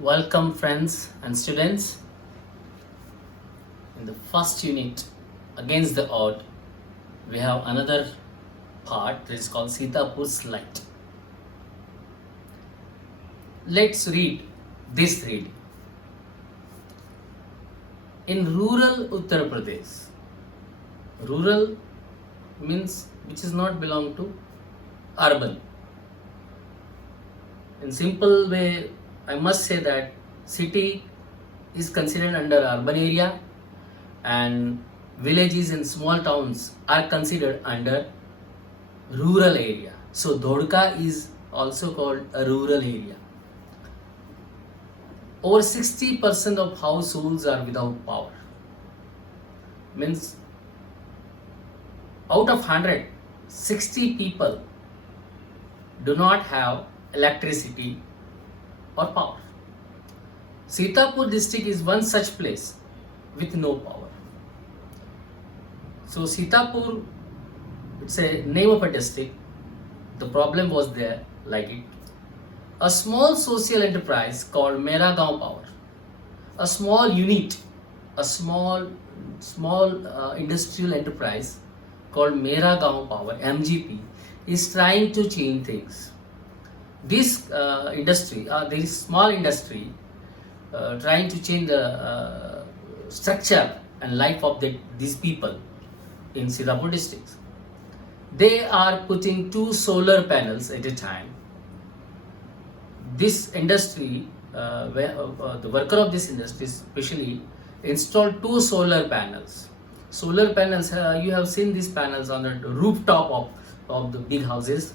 Welcome, friends and students. In the first unit, Against the Odd, we have another part that is called Sitapur's Light. Let's read this reading. In rural Uttar Pradesh, rural means which is not belong to urban. In simple way, I must say that city is considered under urban area and villages and small towns are considered under rural area. So Dhodka is also called a rural area. Over 60% of households are without power. Means out of 100, 60 people do not have electricity or power. Sitapur district is one such place with no power. So Sitapur, it's a name of a district. The problem was there like it. A small social enterprise called Mera Gaon Power, a small unit, a small industrial enterprise called Mera Gaon Power (MGP) is trying to change things. This this small industry, trying to change the structure and life of these people in Sitapur district. They are putting 2 solar panels at a time. This industry, the worker of this industry especially installed 2 solar panels. Solar panels, you have seen these panels on the rooftop of the big houses,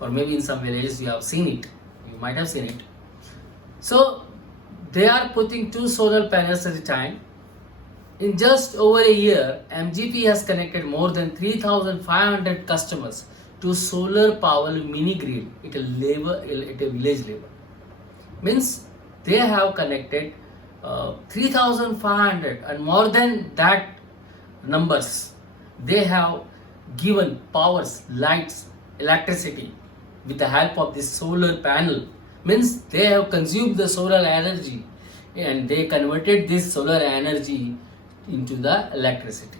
or maybe in some villages you have seen it. You might have seen it. So they are putting 2 solar panels at a time. In just over a year, MGP has connected more than 3,500 customers to solar power mini grid at a village level. Means they have connected 3,500 and more than that numbers. They have given powers, lights, electricity with the help of this solar panel. Means they have consumed the solar energy and they converted this solar energy into the electricity,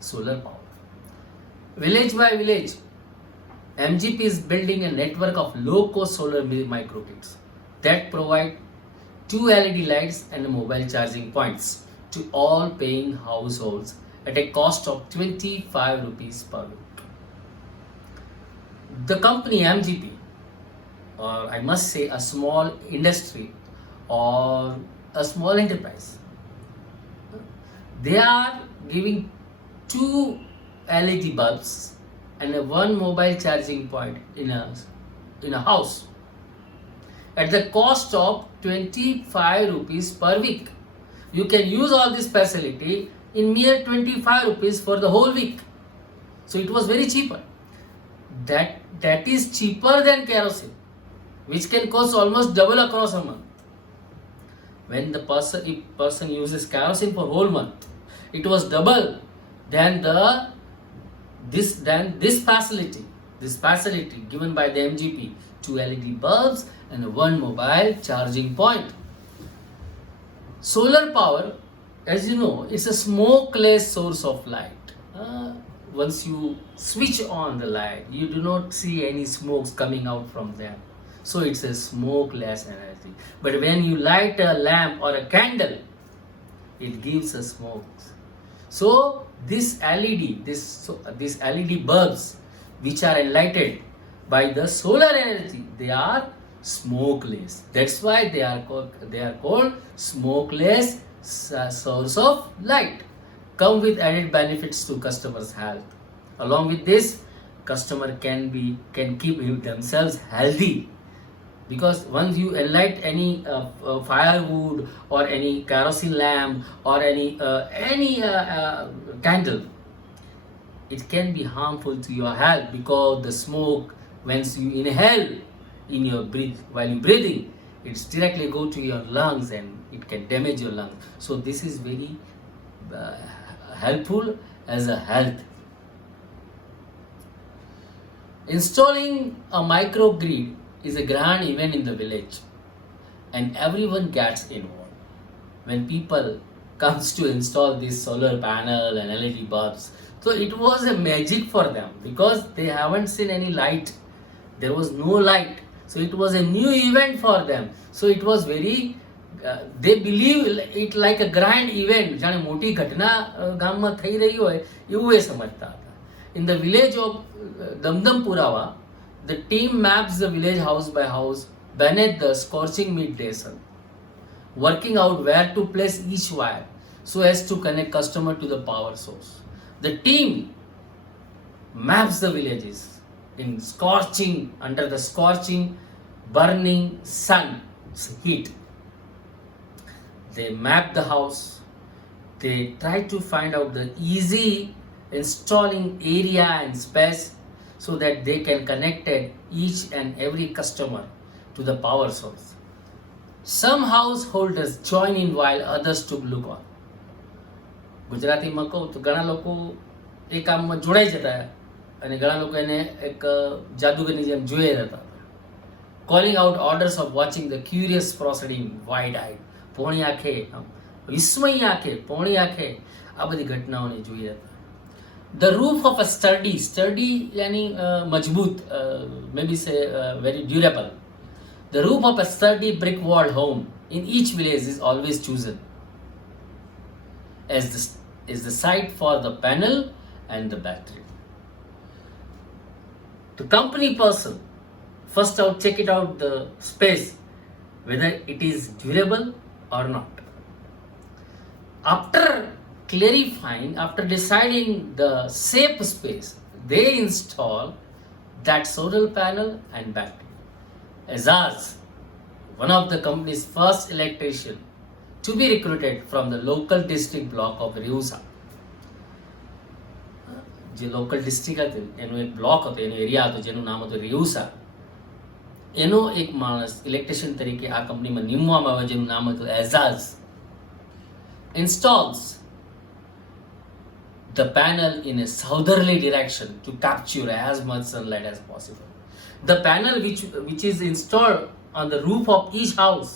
solar power. Village by village, MGP is building a network of low-cost solar microgrids that provide 2 LED lights and mobile charging points to all paying households at a cost of 25 rupees per week. The company MGP, or I must say a small industry or a small enterprise, they are giving 2 LED bulbs and 1 mobile charging point in a house at the cost of 25 rupees per week. You can use all this facility in mere 25 rupees for the whole week. So it was very cheaper. That is cheaper than kerosene, which can cost almost double across a month. When the person uses kerosene for whole month, it was double than this facility given by the MGP, 2 LED bulbs and 1 mobile charging point. Solar power, as you know, is a smokeless source of light. Once you switch on the light, you do not see any smokes coming out from them. So it's a smokeless energy. But when you light a lamp or a candle, it gives a smoke. So these LED bulbs which are enlightened by the solar energy, they are smokeless. That's why they are called smokeless source of light. Come with added benefits to customers' health. Along with this, customer can keep themselves healthy, because once you light any firewood or any kerosene lamp or any candle, it can be harmful to your health, because the smoke, once you inhale in your breath while you breathing, it's directly go to your lungs and it can damage your lungs. So this is very helpful as a health. Installing a microgrid is a grand event in the village. and everyone gets involved. When people comes to install this solar panel and LED bulbs, so it was a magic for them because they haven't seen any light. There was no light, so it was a new event for them. So it was very they believe it like a grand event, જાણે મોટી ઘટના ગામમાં થઈ રહી હોય એવું એ સમજતા હતા. In the village of Damdampurawa, the team maps the village house by house beneath the scorching midday sun, working out where to place each wire so as to connect customer to the power source. The team maps the villages in under the scorching, burning sun's heat. They map the house. They try to find out the easy installing area and space so that they can connect each and every customer to the power source. Some householders join in while others to look on. ગુજરાતીમાં કહું તો ઘણા લોકો એ કામમાં જોડાઈ જતા અને ઘણા લોકો એને એક જાદુગરની જેમ જોઈ રહેતા હતા. Calling out orders of watching the curious proceeding wide-eyed. પોણી આંખે, વિસ્મય આંખે, પોણી આંખે આ બધી ઘટનાઓને જોઈ રહેતા. The roof of a sturdy यानी मजबूत, maybe say very durable. The roof of a sturdy brick walled home in each village is always chosen as the site for the panel and the battery. The company person first out check it out the space whether it is durable or not. After deciding the safe space, they install that solar panel and battery. Azaz, one of the company's first electrician to be recruited from the local district block of Reusa. જે local district હતું એનું એક block હતો, એનો area હતો જેનું નામ હતું રિયુસા. એનો એક માણસ ઇલેક્ટ્રિશિયન તરીકે આ કંપનીમાં નિમવામાં આવે જેનું નામ હતું Ejaz. Installs the panel in a southerly direction to capture as much sunlight as possible. The panel which is installed on the roof of each house,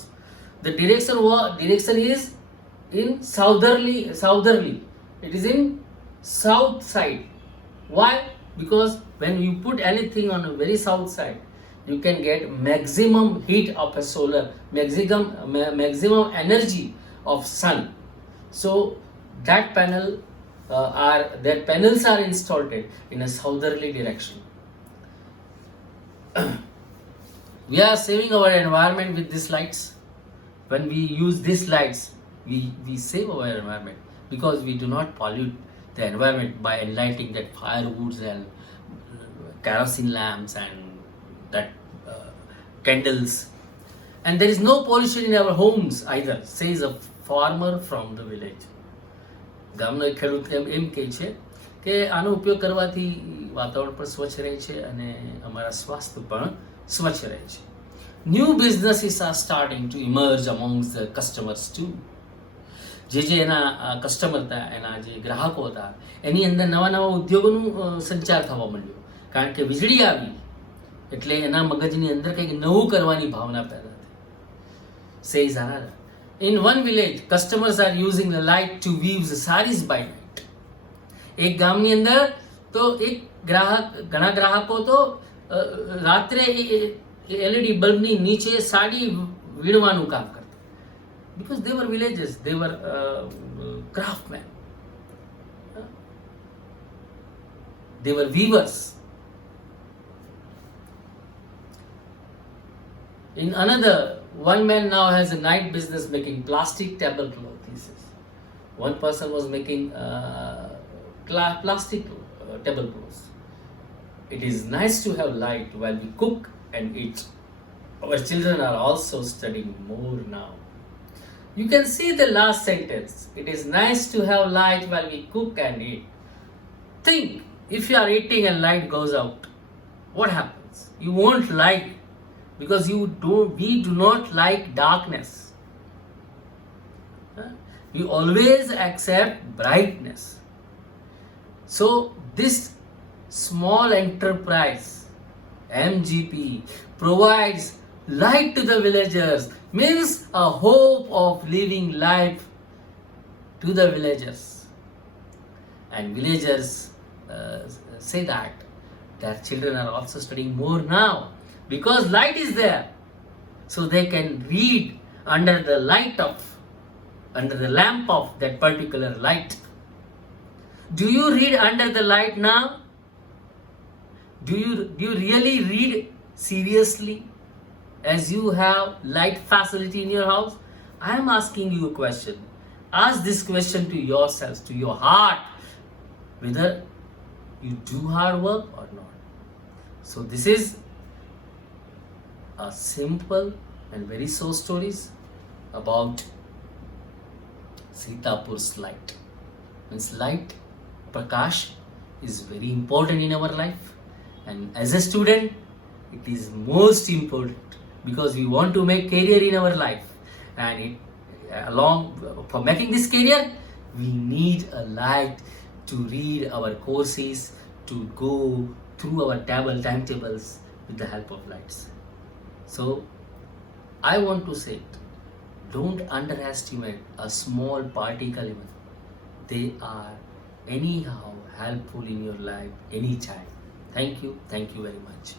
the direction is in southerly. It is in south side. Why? Because when you put anything on a very south side, you can get maximum heat of a solar, maximum energy of sun. So that their panels are installed in a southerly direction. We are saving our environment with these lights. When we use these lights, we save our environment because we do not pollute the environment by lighting that firewoods and kerosene lamps and that candles. And there is no pollution in our homes either, says a farmer from the village. ગામનો એક ખેડૂત એમ કહે છે કે આનો ઉપયોગ કરવાથી વાતાવરણ પણ સ્વચ્છ રહે છે અને અમારા સ્વાસ્થ્ય પણ સ્વચ્છ રહે છે. New businesses are starting to emerge amongst the customers too. જે એના કસ્ટમર હતા, એના જે ગ્રાહકો હતા, એની અંદર નવા નવા ઉદ્યોગોનું સંચાર થવા માંડ્યો. કારણ કે વીજળી આવી એટલે એના મગજની અંદર કંઈક નવું કરવાની ભાવના પેદા થઈ. Says another. In one village, customers are using the light to weave the saris by night. એક ગામની અંદર તો ઘણા ગ્રાહકો તો રાત્રે એલઈડી બલ્બની નીચે સાડી વીણવાનું કામ કરતા. Because they were villages, they were craftsmen, they were weavers. In another, one man now has a night business making plastic tablecloth pieces. One person was making plastic tablecloths. It is nice to have light while we cook and eat. Our children are also studying more now. You can see the last sentence. It is nice to have light while we cook and eat. Think, if you are eating and light goes out, what happens? You won't like, because we do not like darkness. We always accept brightness. So this small enterprise, MGP, provides light to the villagers means a hope of living life to the villagers. And villagers say that their children are also studying more now because light is there. So they can read under the lamp of that particular light. Do you read under the light now? Do you really read seriously as you have light facility in your house? I am asking you a question. Ask this question to yourselves, to your heart, whether you do hard work or not. So this is a simple and very short stories about Sitapur's light. Means light, Prakash is very important in our life, and as a student it is most important because we want to make career in our life, and for making this career we need a light to read our courses, to go through our timetables with the help of lights. So I want to say, don't underestimate a small particle even. They are anyhow helpful in your life anytime. Thank you very much.